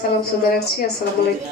সালাম সুদা রাখছি। আসসালামু আলাইকুম।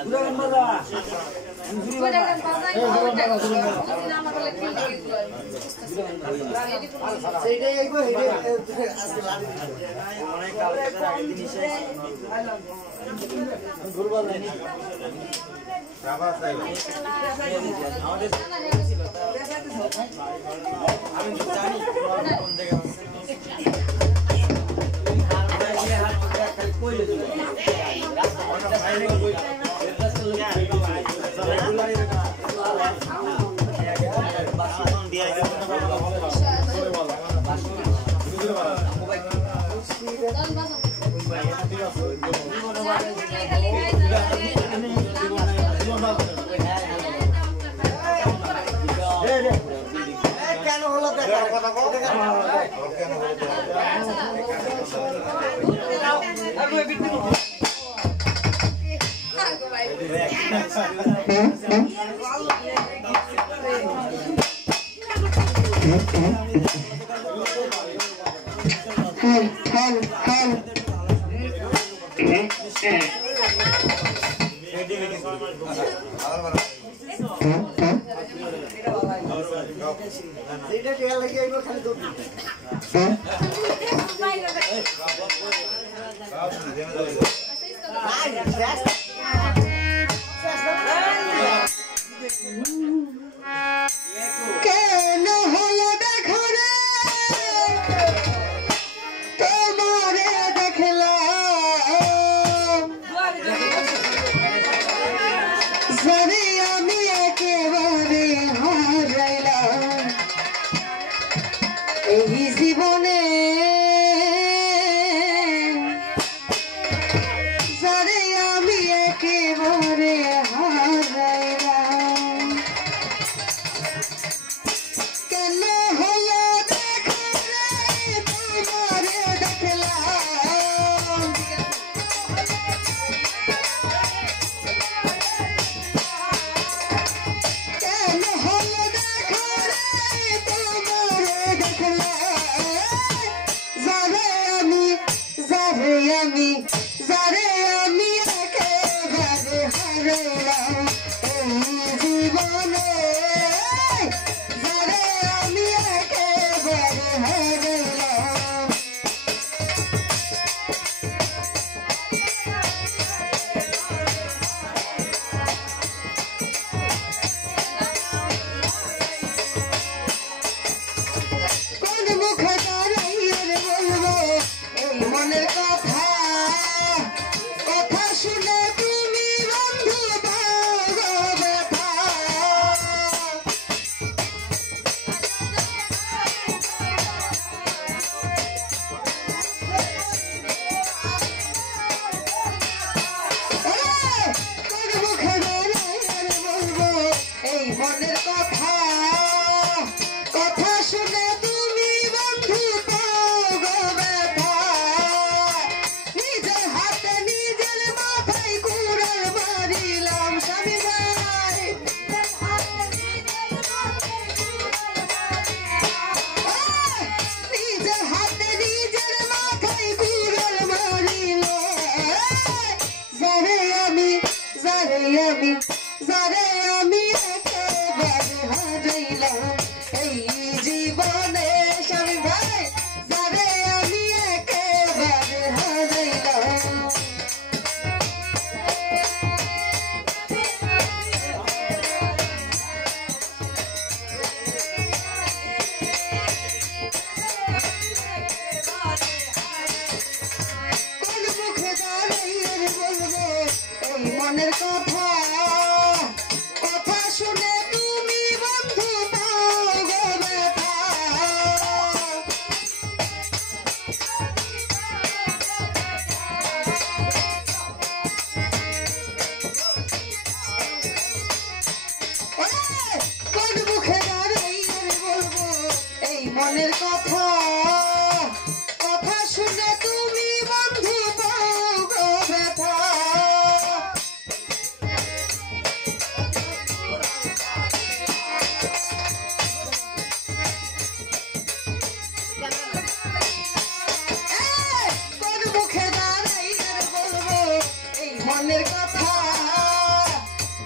মনের কথা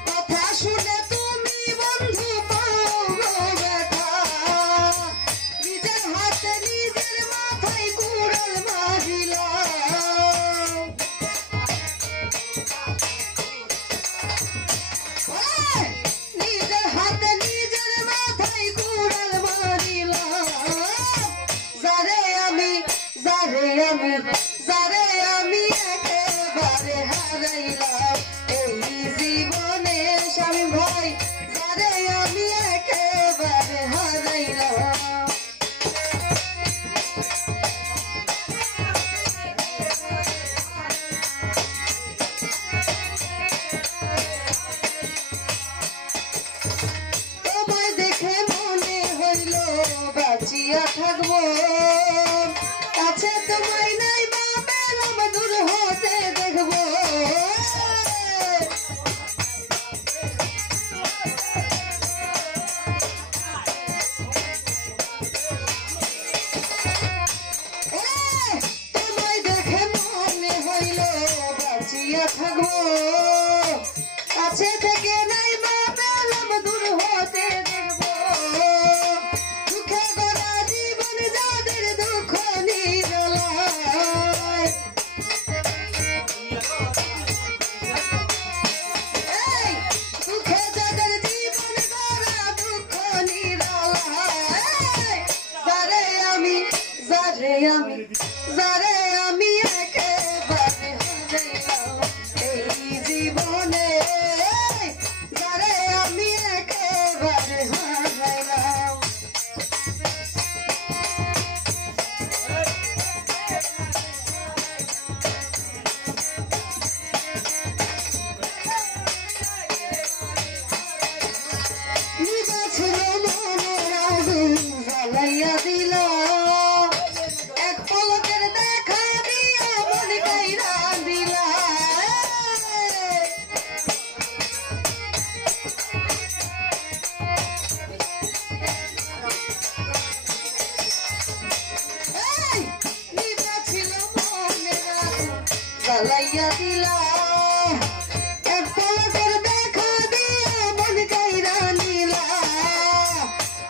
কথা শুনে তুমি বন্ধু পাও ব্যথা নিজের হাতে নিজের মাথায় কুড়াল মারিলা নিজের হাতে নিজের মাথায় কুড়াল মারিলা যারে আমি একেবারে হারাইলাম এই জীবনে স্বামী ভাই যারে আমি একেবারে হারাইলাম তোমায় দেখে মনে হইল বাঁচিয়া থাকবো কাছে তোমায় নাই বা পেলাম দূর হতে দেখবো তোমায় দেখে মনে হইল বাঁচিয়া থাকবো কাছে থেকে নাই বা পেলাম দূর হতে দেখবো দুঃখে গড়া জীবন যাদের দুঃখ নিরলায় দুঃখে যাদের জীবন গড়া দুঃখ নিরলায় যারে আমি একেবারে হারাইলাম এই জীবনে যারে আমি একেবারে হারাইলাম ছিল মনের আগুন জ্বালাইয়া দিলা এক পলকের দেখা দিয়া মন কাইরা দিলা ছিল মনের আগুন জ্বালাইয়া দিলা এক পলকের দেখা দিয়া মন কাইরা নিলা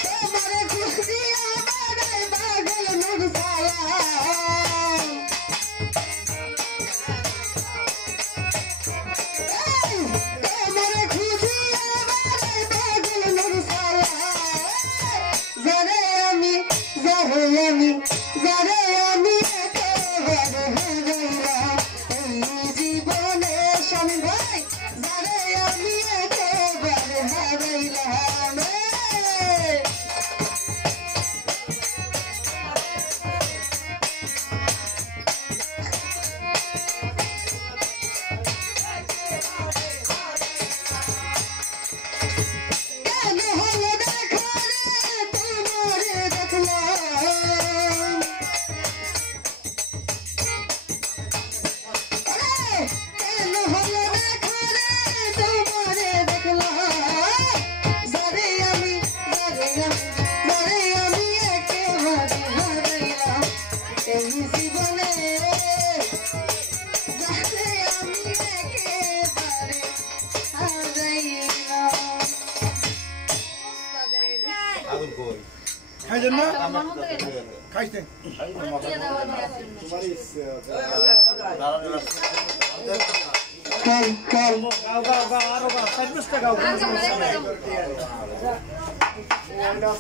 তোমারে খুশিয়া বাগায় বাগল নুর সালাম তোমারে খুশিয়া বাগায় বাগল নুর সালাম যারে আমি একেবারে হারাইলাম এই জীবনে স্বামী ভাই যারে আমি একেবারে হারাইলাম কেন হলো দেখা রে তোমারে দেখলাম কেন হলো দেখা রে তোমারে দেখলাম যারে আমি একেবারে হারাইলাম এই জীবনে যারে আমি একেবারে হারাইলাম আগুন কই খাইছেন না খাইছেন কাল গাও গাও গাও আরো গাও 50 টাকা গাও